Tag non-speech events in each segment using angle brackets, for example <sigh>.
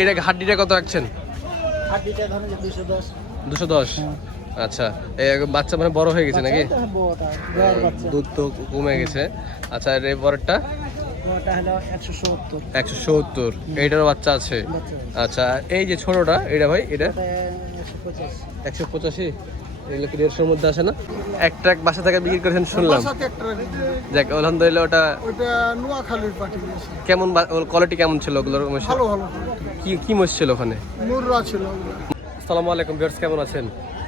এটা হাড্ডিটা কত রাখছেন? দুশো। দশ? আচ্ছা এই বাচ্চা মানে বড় হয়ে গেছে নাকি? দুধ তো কমে গেছে। আচ্ছা বড়টা? বড়টা একশো সত্তর। এইটারও বাচ্চা আছে? আচ্ছা এই যে ছোটটা এটা ভাই এটা? একশো পঁচাশি? এগুলো কি দেড়শোর মধ্যে আসে না? এক ট্রাক বাসা থেকে বিক্রি করেছেন শুনলাম। যাক আলহামদুলিল্লাহ ওটা ওটা নোয়াখালীর পার্টি কেমন কোয়ালিটি কেমন ছিল ওগুলোর? ভালো ভালো কি কি মোষ ছিল ওখানে? মুররা ছিল। আসসালামু আলাইকুম ভিউয়ার্স কেমন আছেন?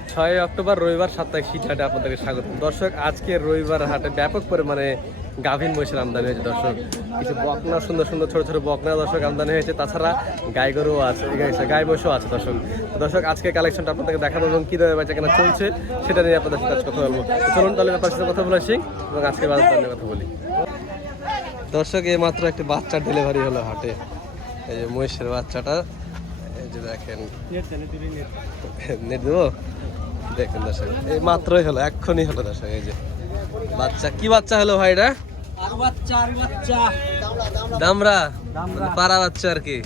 ছয় অক্টোবর রবিবার সাপ্তাহিক শীত হাটে আপনাদেরকে স্বাগত। দর্শক, আজকে রবিবার হাটে ব্যাপক পরিমাণে গাভীন মহিষের আমদানি হয়েছে। দর্শক, কিছু বকনা, সুন্দর সুন্দর ছোট ছোট বকনা দর্শক আমদানি হয়েছে। তাছাড়া গাই গরুও আছে, গাই- মহিষও আছে দর্শক। দর্শক আজকে কালেকশনটা আপনাদেরকে দেখাবো এবং কী ধরনের বেচা কেনা চলছে সেটা নিয়ে আপনাদের সাথে কথা বলব। চলুন তাহলে ব্যাপার সাথে কথা বলে আসি এবং আজকে বাজার কথা বলি। দর্শক এই মাত্র একটি বাচ্চার ডেলিভারি হলো হাটে। এই যে মহিষের বাচ্চাটা, এই যে দেখেন। নেট দেবো? দেখুন দর্শক এই মাত্রই হলো এক্ষুনি হলো দর্শক এই যে। বাচ্চা কি বাচ্চা হলো ভাই এটা? দামরা? দামরা। পাড়া বাচ্চা আর কি।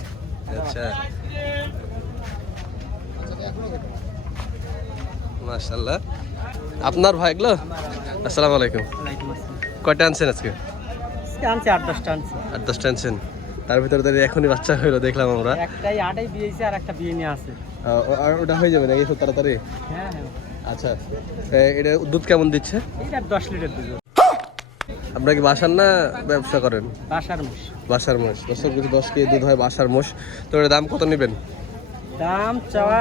আচ্ছা। মাশাল্লাহ আপনার ভাই এগুলো? আসসালামু আলাইকুম। কয়টা আনছেন আজকে আনছে আট দশটা আনছে। আট দশটা আনছেন। তার ভিতরে তো এখনই বাচ্চা হইল দেখলাম আমরা। একটাই আটাই বিয়েছে আর একটা বিয়ে নিয়ে আছে। আর ওটা হয়ে যাবে নাকি খুব তাড়াতাড়ি? হ্যাঁ হ্যাঁ। আচ্ছা এটা দুধ কেমন দিচ্ছে? এইটা দশ লিটার দুধ। আপনারা কি বাসার না ব্যবসা করেন? বাসার মুষ। বাসার মোষ। দশক কিছু দশ কেজি দুধ হয় বাসার মোষ। তো এর দাম কত নেবেন? দাম চাওয়া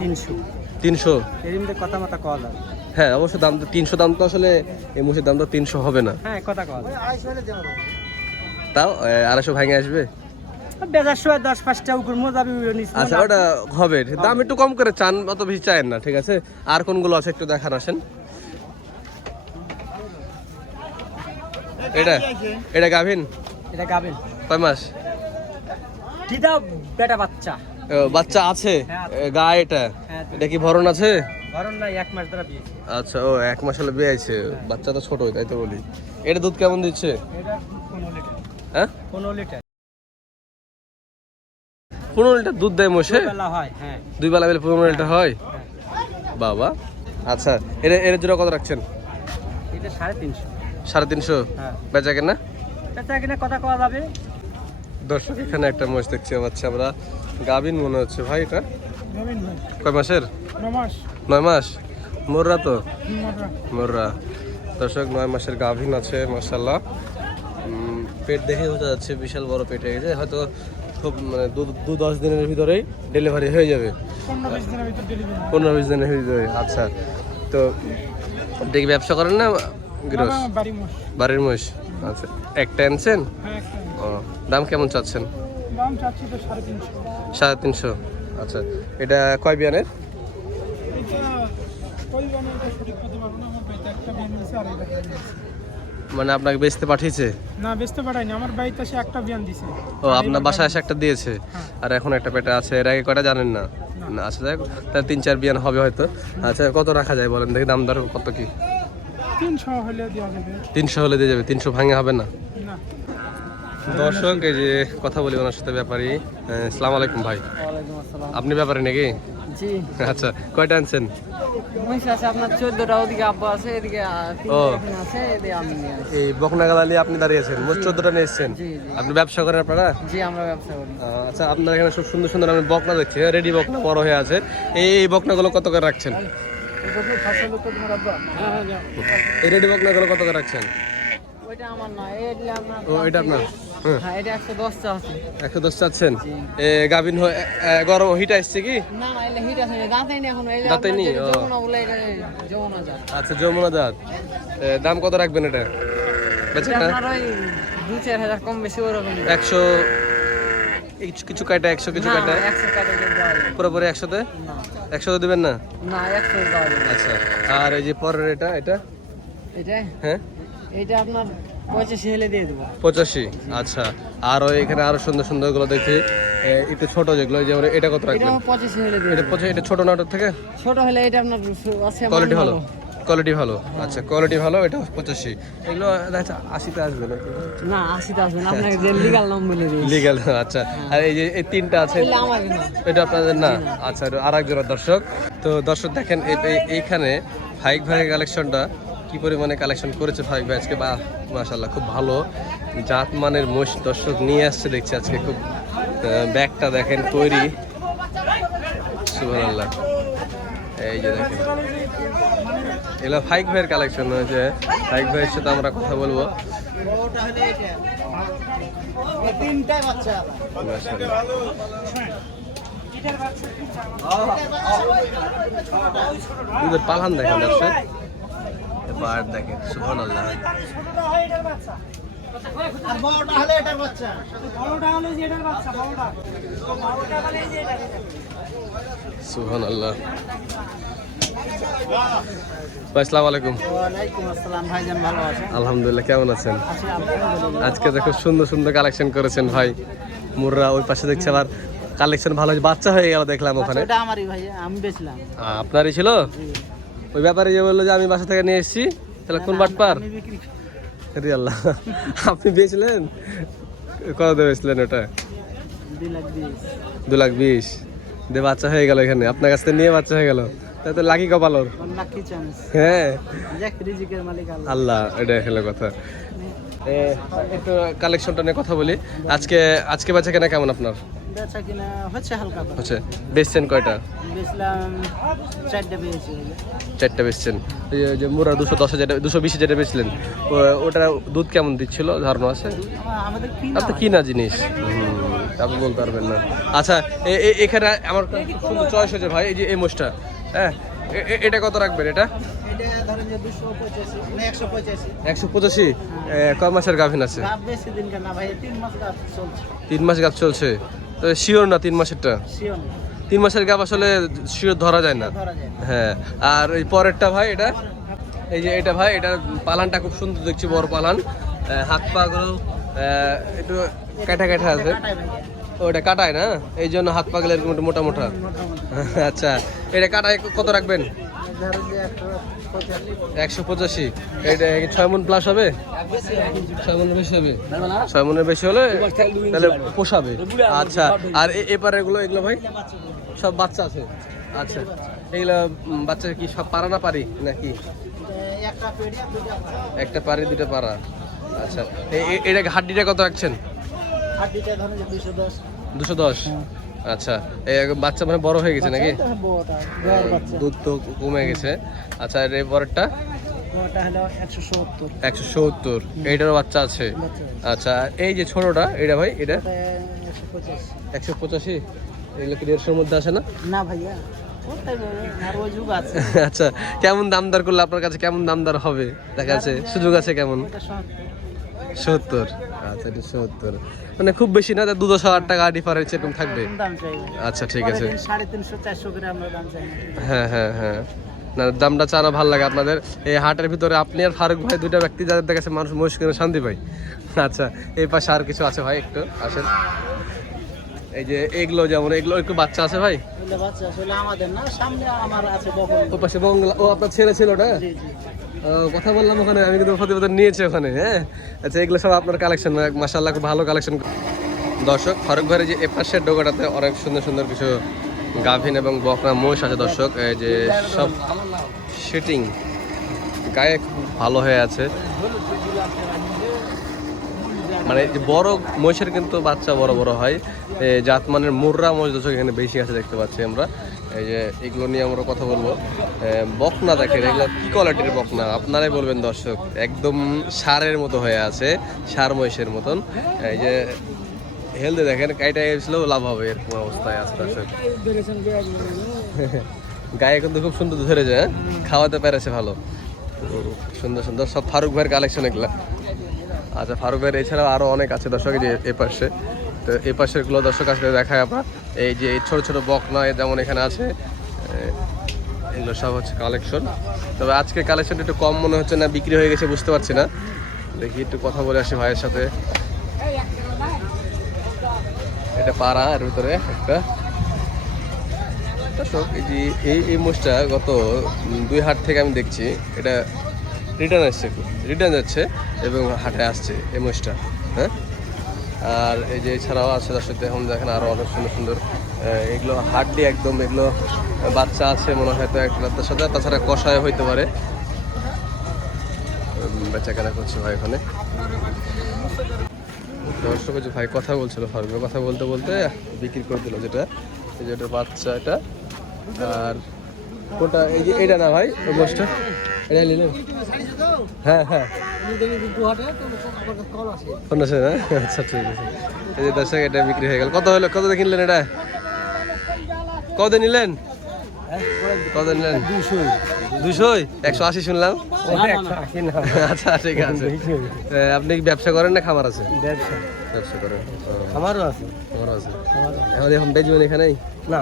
তিনশো। তিনশো? এর মধ্যে কথা মতো কওয়া যাবে। হ্যাঁ অবশ্য দাম তো তিনশো দাম তো আসলে এই মোষের দাম তো তিনশো হবে না। হ্যাঁ কথা কওয়া যাবে। তাও আড়াইশো ভাঙে আসবে? বেজার সময় দশ পাঁচটা উপর আচ্ছা ওটা হবে। দাম একটু কম করে চান অত বেশি চায়েন না ঠিক আছে? আর কোনগুলো আছে একটু দেখান আসেন। এটা? এটা গাভিন? এটা গাবেন কয় মাস? দিদা বেটা বাচ্চা। বাচ্চা আছে? হ্যাঁ, গায়ে এটা? হ্যাঁ। এটা কি ভরণ আছে? ধরুন না এক মাস ধরে বিয়ে। আচ্ছা ও এক মাস হলে বিয়ে আছে বাচ্চা তো ছোট তাই তো বলি। এটা দুধ কেমন দিচ্ছে? এটা হ্যাঁ? পনেরো লিটার। পনেরো লিটার দুধ দেয় মোষে? বেলা হয় হ্যাঁ। দুই বেলা বেলা পনেরো লিটার হয় হ্যাঁ। বাবা। আচ্ছা এর এর জোড়া কত রাখছেন? এটা সাড়ে তিনশো। সাড়ে তিনশো? হ্যাঁ। বেচা কেনা? এখানে কথা কওয়া যাবে? দর্শক এখানে একটা মোষ দেখছি পাচ্ছি আমরা গাভিন মনে হচ্ছে ভাই এটা? কয় মাসের? নয় মাস। মোররা তো? মোররা। দর্শক নয় মাসের গাভিন আছে মাসাল্লাহ পেট দেখে বোঝা যাচ্ছে বিশাল বড় পেট হয়ে গেছে। হয়তো খুব মানে দু দশ দিনের ভিতরেই ডেলিভারি হয়ে যাবে। পনেরো বিশ দিনের ভিতর আচ্ছা। তো দেখি ব্যবসা করেন না মোষ। বাড়ির মহিষ আচ্ছা। একটা আনছেন হ্যাঁ ও দাম কেমন চাচ্ছেন? সাড়ে তিনশো। আচ্ছা। এটা কয় বিয়ানের? বানার এটা সঠিক করতে পারব না আমার একটা বিয়ান দিয়েছে আর এটা বিয়ান। মানে আপনাকে বেচতে পাঠিয়েছে? না বেচতে পারাইনি আমার বাড়িতে সে একটা বিয়ান দিছে। ও আপনার বাসায় এসে একটা দিয়েছে? আর এখন একটা পেটে আছে এর আগে কয়টা জানেন না? না। আচ্ছা যাক তাহলে তিন চার বিয়ান হবে হয়তো। আচ্ছা কত রাখা যায় বলেন দেখি দাম দর কত কি? তিনশো হলে দেওয়া যাবে। তিনশো হলে দিয়ে যাবে তিনশো ভাঙে হবে না? না। দর্শক এই যে কথা বলি ওনার সাথে ব্যাপারী। সালাম আলাইকুম ভাই। আসসালাম। আপনি ব্যাপারী নাকি? জি আচ্ছা কয়টা আনছেন? মহিষ আছে আপনার চোদ্দটা ওদিকে আব্বা আছে এদিকে ও। আছে এদিকে আমি নিয়ে। এই আপনি দাঁড়িয়েছেন মোট চোদ্দটা নিয়ে এসছেন। আপনি ব্যবসা করেন আপনারা? জি আমরা ব্যবসা করি। আচ্ছা আপনার এখানে খুব সুন্দর সুন্দর আমি বকনা দেখছি রেডি বকনা বড় হয়ে আছে। এই এই বকনাগুলো কত করে রাখছেন? হ্যাঁ হ্যাঁ। এই রেডি বকনাগুলো কত করে রাখছেন? ওইটা আমার না এটা আপনার। হ্যাঁ একশো একশো দশ চাচ্ছেন? গাভিন গরম হিট আসছে কি? না না আচ্ছা যমুনা দাঁত দাম কত রাখবেন এটা? না? দু চার হাজার কম বেশি ওরকম একশো কিছু- কিছু কাটা একশো কিছু কাটা? একশো পুরোপুরি একশোতে? না। একশোতে দেবেন না? একশো আচ্ছা আর এই যে পরের এটা এটা? এটা? হ্যাঁ? এটা আপনার পঁচাশি আচ্ছা। আর ওই এখানে আরও সুন্দর সুন্দরগুলো দেখছি একটু ছোট যেগুলো যেমন এটা কত রাখবেন? এটা পঁচাশি এটা ছোট না ওটার থেকে? ছোট হলে এটা আপনার কোয়ালিটি ভালো। কোয়ালিটি ভালো? আচ্ছা কোয়ালিটি ভালো এটা পঁচাশি। এগুলো দেখা আশিতে আসবে না? না আশিতে আসবেন আপনাকে যে লিগাল নাম বলে দিই লিগাল আচ্ছা। আর এই যে এই তিনটা আছে? এটা আপনাদের না? আচ্ছা আর এক জোড়া দর্শক। তো দর্শক দেখেন এই- এই- এইখানে ফাইক ভাইয়ের কালেকশনটা কি পরিমাণে কালেকশন করেছে ফাইক ভাই? আজকে বা মাশাল্লাহ খুব ভালো। জাত মানের মোষ দর্শক নিয়ে আসছে, দেখছি আজকে খুব ব্যাগটা দেখেন তৈরি। সুবহানাল্লাহ। এই যে দেখেন। এগুলো ফাইক ভাইয়ের কালেকশন হয়েছে। ফাইক ভাইয়ের সাথে আমরা কথা বলব। পালহান দেখেন দর্শক। দেখেন সুহান আল্লাহ আর বড়টা হলে এটার বাচ্চা। সুহান আল্লাহ আসসালামু আলাইকুম। ওয়ালাইকুম আসসালাম ভাইজান ভালো আছেন? আলহামদুলিল্লাহ কেমন আছেন? আজকে তো খুব সুন্দর সুন্দর কালেকশন করেছেন ভাই মুররা ওই পাশে দেখছি আবার কালেকশন ভালো হয়েছে। বাচ্চা হয়ে গেল দেখলাম ওখানে। আমারই ভাইয়া আমি বেচলাম। আপনারই ছিল? ওই ব্যাপারে যে বলল যে আমি বাসা থেকে নিয়ে এসেছি তাহলে কোন বাটপার? পার আল্লাহ আপনি বেচলেন? কত দিয়ে বেচলেন ওটা? দুই লাখ বিশ। দু লাখ বিশ। দিয়ে বাচ্চা হয়ে গেল এখানে আপনার কাছ থেকে নিয়ে বাচ্চা হয়ে গেল। তাই তো লাকি কপাল চান্স হ্যাঁ। আল্লাহ। এটা হলো কথা। এ, একটু কালেকশনটা নিয়ে কথা বলি। আজকে আজকে বাচ্চা কেনা কেমন আপনার? বেচা কিনা হচ্ছে হালকা হচ্ছে। বেচছেন কয়টা? বেচলাম চারটে পেয়েছি চারটা বেচছেন। ওই যে- মুরা দুশো দশ যেটা দুশো বিশে যেটা বেচলেন। ওটা দুধ কেমন দিচ্ছিল? ধারণা আছে? আর কিনা জিনিস। আপনি বলতে পারবেন না। আচ্ছা এখানে আমার খুব সুন্দর চয়েস হয়েছে ভাই। এই যে এই মোষটা হ্যাঁ? এটা কত রাখবেন এটা? মানে একশো পঁচাশি। কয় মাসের গাভিন আছে? তিন মাস চলছে। গাভ চলছে। তো শিওর না তিন মাসেরটা? তিন মাসের গাভ আসলে শিওর ধরা যায় না। হ্যাঁ আর এই পরেরটা ভাই এটা? এই যে এটা ভাই এটা পালানটা খুব সুন্দর দেখছি বড় পালান। হাত পা গুলো একটু কাটা কাটা আছে। ওটা কাটায় না? এই জন্য হাত পা গুলো এরকম মোটা মোটা। আচ্ছা এটা কাটায় কত রাখবেন? একশো পঁচাশি। এটা ছয় মন প্লাস হবে? ছয় মনের বেশি হবে? ছয় মনের বেশি হলে তাহলে পোষাবে। আচ্ছা আর এপারে এগুলো এগুলো ভাই? সব বাচ্চা আছে। আচ্ছা এগুলো বাচ্চা কি সব পারা না পারি নাকি? একটা পারি দুটো পারা আচ্ছা এটা হাড্ডিটা কত রাখছেন? দুশো দশ। আচ্ছা এই বাচ্চা মানে বড় হয়ে গেছে নাকি? বাচ্চা দুধ তো কমে গেছে। আচ্ছা এই পরেরটা? একশো সত্তর। এইটারও বাচ্চা আছে? আচ্ছা এই যে ছোটটা এটা ভাই এটা একশো পঁচাশি। এগুলো কি দেড়শোর মধ্যে আসে না? না ভাইয়া <laughs> আচ্ছা কেমন দামদার করলে আপনার কাছে কেমন দামদার হবে? দেখা যাচ্ছে সুযোগ আছে কেমন? সত্তর। আচ্ছা এটা সত্তর। মানে খুব বেশি না দু দশ হাজার টাকা ডিফারেন্স এরকম থাকবে? দাম চাই। আচ্ছা ঠিক আছে। সাড়ে তিনশো চারশো করে আমরা দাম চাই। হ্যাঁ হ্যাঁ হ্যাঁ। না দামটা চানা ভালো লাগে আপনাদের। এই হাটের ভিতরে আপনি আর ফারুক ভাই দুইটা ব্যক্তি যাদের কাছে মানুষ মহিষ কিনে শান্তি পায়। আচ্ছা এই পাশে আর কিছু আছে ভাই একটু? আসেন। এই যে এগুলো যেমন এগুলো একটু বাচ্চা আছে ভাই? বাচ্চা আসলে আমাদের না সামনে আমার আছে কখন ও পাশে বংলা ও আপনার ছেলে ছিল না? জি জি। ও, কথা বললাম ওখানে, আমি কিন্তু প্রতিবেদন নিয়েছি ওখানে হ্যাঁ? আচ্ছা এগুলো সব আপনার কালেকশন মাসাল্লাহ খুব ভালো কালেকশন দর্শক, ফারুক ভাইয়ের যে এপাশের ডোকাটাতে অনেক সুন্দর সুন্দর কিছু গাভিন এবং বকরা মোষ আছে, দর্শক, এই যে সব শিটিং গায়ে খুব ভালো হয়ে আছে। মানে বড় মহিষের কিন্তু বাচ্চা বড় বড় হয়। জাতমানের মুর্রা মহিষ দর্শক এখানে বেশি আছে দেখতে পাচ্ছি আমরা। এই যে এগুলো নিয়ে আমরা কথা বলব। বকনা দেখেন, এগুলো কি কোয়ালিটির বকনা? আপনারাই বলবেন দর্শক, একদম সারের মতো হয়ে আছে, সার মহিষের মতন। এই যে হেলদি দেখেন, কাইটা গেছিলেও লাভ হবে এরকম অবস্থায় আছে দর্শক। গায়ে কিন্তু খুব সুন্দর ধরেছে হ্যাঁ? খাওয়াতে পেরেছে ভালো। সুন্দর সুন্দর, সব ফারুক ভাইয়ের কালেকশন এগুলা। আচ্ছা ফারুক ভাইয়ের এছাড়াও আরও অনেক আছে দর্শক যে এ পাশে তো এই পাশেরগুলো দর্শক আসলে দেখায় আমরা। এই যে ছোট ছোট বকনা এ যেমন এখানে আছে এগুলো সব হচ্ছে কালেকশন তবে আজকে কালেকশনটা একটু কম মনে হচ্ছে না, বিক্রি হয়ে গেছে, বুঝতে পারছি না। দেখি একটু কথা বলে আসি ভাইয়ের সাথে। এটা পাড়া, এর ভিতরে একটা। দর্শক, এই যে এই এই মোষটা গত দুই হাট থেকে আমি দেখছি, এটা রিটার্ন আসছে রিটার্ন যাচ্ছে এবং হাটে আসছে এই মোষটা হ্যাঁ? আর এই যে এছাড়াও আছে দর্শক এখন দেখেন আরও অনেক সুন্দর সুন্দর এগুলো হাড্ডি একদম এগুলো বাচ্চা আছে মনে হয় তো তার সাথে তাছাড়া কষায় হইতে পারে। উম, বেচা কেনা করছে ভাই ওখানে। দর্শক যে ভাই কথা বলছিল ফার্মে কথা বলতে বলতে বিক্রি করে দিল যেটা এই যে এটার বাচ্চা এটা। আর কোনটা? এই যে এটা না ভাই ওই গোষ্ঠটা এটা নিলেন হ্যাঁ হ্যাঁ। না? আচ্ছা ঠিক আছে। এই যে দর্শক এটা বিক্রি হয়ে গেল। কত হলো? কত কিনলেন এটা? কত নিলেন? কত নিলেন? দুশোই? একশো আশি শুনলাম। আচ্ছা ঠিক আছে। আপনি কি ব্যবসা করেন না খামার আছে? ব্যবসা। আমারও আছে। এখন এখন বেচবেন এখানেই না।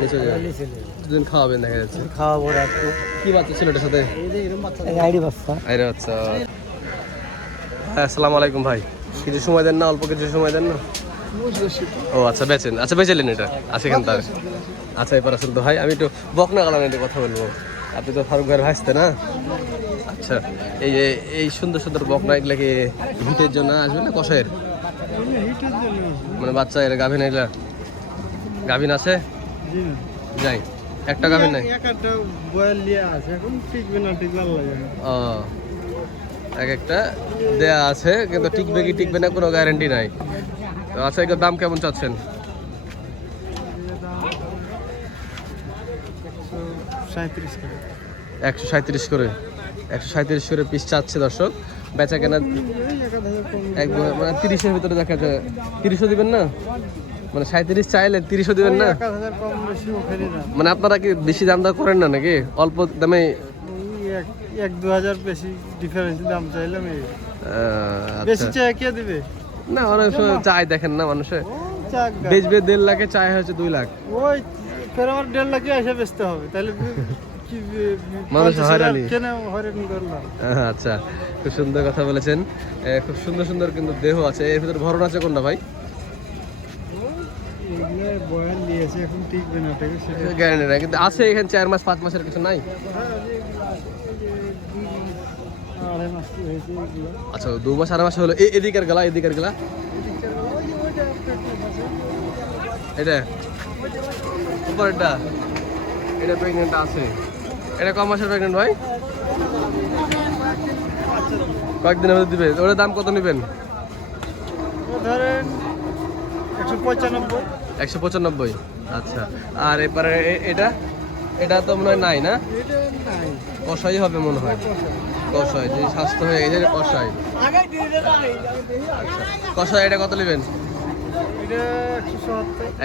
নিচে দুদিন খাওয়াবেন দেখা যাচ্ছে। খাওয়াবো একটু কি বাচ্চা ছিল এটার সাথে আইডি বাচ্চা। আরে হ্যাঁ আসসালামু আলাইকুম ভাই। কিছু সময় দেন না অল্প কিছু সময় দেন না? ও আচ্ছা বেচেন। আচ্ছা বেচেলেন এটা। আছে এখান তার আচ্ছা এবার আসেন তো ভাই। আমি একটু বকনা এটা কথা বলব। আপনি তো ফারুক ভাইয়ের ভাইস্তে না? আচ্ছা এই যে এই সুন্দর সুন্দর বকনা এগুলা কি হিটের জন্য আসবে না কষায়ের মানে বাচ্চা এর গাভিন এগুলা? গাভিন আছে? যাই একটা গাভিন নাই? একটা এক একটা দেয়া আছে কিন্তু টিকবে কি টিকবে না কোনো গ্যারেন্টি নাই। তো আচ্ছা এগুলোর দাম কেমন চাচ্ছেন? একশো সাঁত্রিশ করে। একশো সাঁত্রিশ করে পিস চাচ্ছে দর্শক। বেচা কেনা মানে তিরিশের ভিতরে দেখা যায়। তিরিশও দিবেন না? মানে সাঁত্রিশ চাইলে তিরিশও দিবেন না? মানে আপনারা কি বেশি দাম দর করেন না নাকি? অল্প দামে এক দু হাজার বেশি ডিফারেন্স দাম চাইলাম বেশি আচ্ছা। চাই কে দিবে? না অনেক সময় চাই দেখেন না মানুষে। বেচবে দেড় লাখে চাই হয়েছে দুই লাখ। ওই ফের আমার দেড় লাখে এসে বেচতে হবে। তাহলে কি মানুষ হয়রানি। কেন হয়রানি করলাম? আচ্ছা খুব সুন্দর কথা বলেছেন। খুব সুন্দর সুন্দর কিন্তু দেহ আছে। এর ভিতরে ভরণ আছে কোনটা ভাই? গ্যারান্টি নাই। কিন্তু আছে এখানে চার মাস পাঁচ মাসের কিছু নাই? এগুলো। আচ্ছা দু মাস আড়াই মাস হলো। এদিকের গেলা এদিকের গেলা? এটা? উপরেরটা? এটা প্রেগনেন্ট আছে। এটা ক মাসের প্রেগনেন্ট ভাই? কয়েকদিনের মধ্যে দিবে। ওটার দাম কত নেবেন? ধরেন একশো পঁচানব্বই। একশো পঁচানব্বই। আচ্ছা। আর এবারে এটা? এটা তো মনে হয় নাই না? কষাই হবে মনে হয়। কষাই যে স্বাস্থ্য হয়ে গেছে কষাই। আচ্ছা। কষাই এটা কত নেবেন?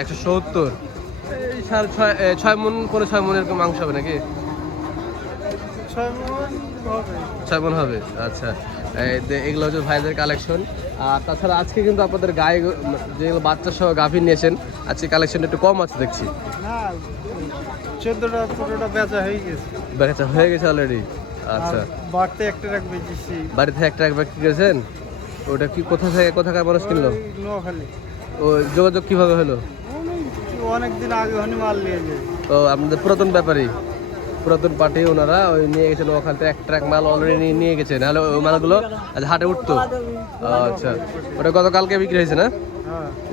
একশো সত্তর। সাড়ে ছয় ছয় মন পরে ছয় মন এরকম মাংস হবে নাকি? ছয় মন হবে। আচ্ছা। এগুলো হচ্ছে ভাইদের কালেকশন আর তাছাড়া আজকে কিন্তু আপনাদের গায়ে যেগুলো বাচ্চা সহ গাভীর নিয়েছেন আজকে কালেকশন একটু কম আছে দেখছি। চোদ্দটা পনেরোটা বেচা হয়ে গেছে। বেচা হয়ে গেছে অলরেডি আচ্ছা। বাড়তে একটা রাখবে বেচেছি বাড়িতে একটা কি করেছেন? ওটা কি কোথা থেকে কোথাকার মানুষ কিনলো? ও যোগাযোগ কীভাবে হলো? অনেক দিন আগে মাল নিয়ে তো আপনাদের পুরাতন ব্যাপারী? পুরাতন পার্টি ওনারা ওই নিয়ে গেছেন ওখান থেকে এক ট্রাক মাল অলরেডি নিয়ে গেছে। নাহলে ওই মালগুলো আজ হাটে উঠতো। আচ্ছা। ওটা গতকালকে বিক্রি হয়েছে না?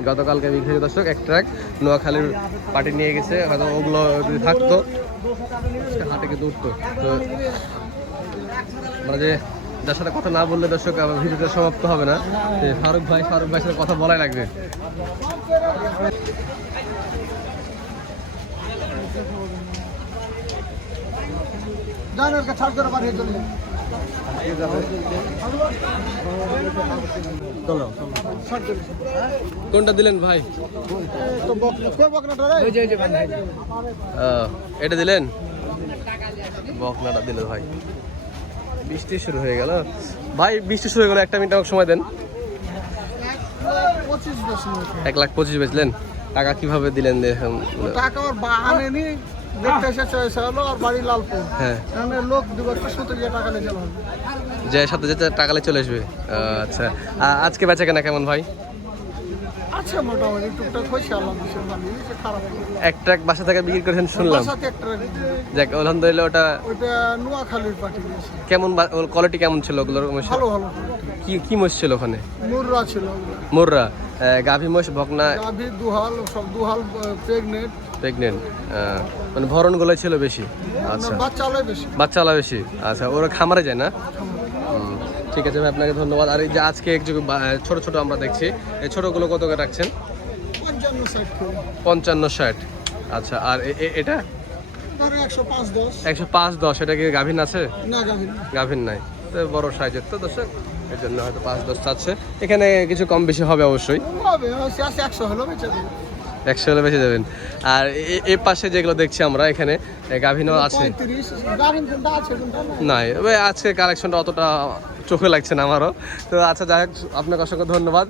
গতকালকে বিক্রি হয়েছে দর্শক, এক ট্রাক নোয়াখালীর পার্টি নিয়ে গেছে। হয়তো ওগুলো যদি থাকতো হাটে কিন্তু উঠতো। তো মানে যে যার সাথে কথা না বললে দর্শক ভিডিওটা সমাপ্ত হবে না। ফারুক ভাই, ফারুক ভাইয়ের সাথে কথা বলাই লাগবে। ছাড় করে চলবে কোনটা দিলেন ভাই? তো বকনা কই বকনাটা রে? ওই যে ওই যে আহ, এটা দিলেন? বকনাটা দিলেন ভাই। বৃষ্টি শুরু হয়ে গেল। ভাই বৃষ্টি শুরু হয়ে গেল একটা মিনিট আমাকে সময় দেন। এক লাখ পঁচিশ বেচলেন। টাকা কীভাবে দিলেন দেখুন। টাকা বাহানে দেখতে এসে চয়েছে হলো আর বাড়ি লালপুর। হ্যাঁ। লোক দু বছর সত্তর হাজার টাকা নিয়ে চলে যে সাথে যেতে টাকালে চলে আসবে। আচ্ছা। আজকে বেচা কেনা কেমন ভাই? আজ আছে মোটামুটি টুকটাক হয়েছে আল্লাহ দেশের ভালো হয়েছে খারাপ। না। একটা বাসা থেকে বিক্রি করেছেন শুনলাম। যাক আলহামদুলিল্লাহ ওটা ওইটা নোয়াখালীর পার্টি কেমন কোয়ালিটি কেমন ছিল ওগুলোর মহিষের? ভালো ভালো কি কি মোষ ছিল ওখানে? মুররা ছিল ওগুলো। মোররা। গাভী মোষ বকনা গাভী দুহাল সব দুহাল প্রেগনেন্ট প্রেগনেন্ট মানে ভরণগুলো ছিল বেশি। আচ্ছা। বাচ্চা বেশি। বাচ্চালা বেশি। আচ্ছা ওরা খামারে যায় না? ঠিক আছে ভাই আপনাকে ধন্যবাদ। আর এই যে আজকে একটু বা- ছোট ছোট আমরা দেখছি এই ছোটগুলো কত করে রাখছেন? পঞ্চান্ন ষাট আচ্ছা আর এটা? একশো পাঁচ দশ। এটা কি গাভীন আছে? না গাভীন নাই। তো বড় সাইজের তো দর্শক। এর জন্য হয়তো পাঁচ দশ চাচ্ছে। এখানে কিছু কম বেশি হবে অবশ্যই। একশো হলো একশো হলে বেঁচে যাবেন। আর এ- পাশে যেগুলো দেখছি আমরা এখানে গাভিনও আছে। না আজকে কালেকশনটা অতটা চোখে লাগছে না আমারও। তো আচ্ছা যাই হোক আপনাকে অসংখ্য ধন্যবাদ।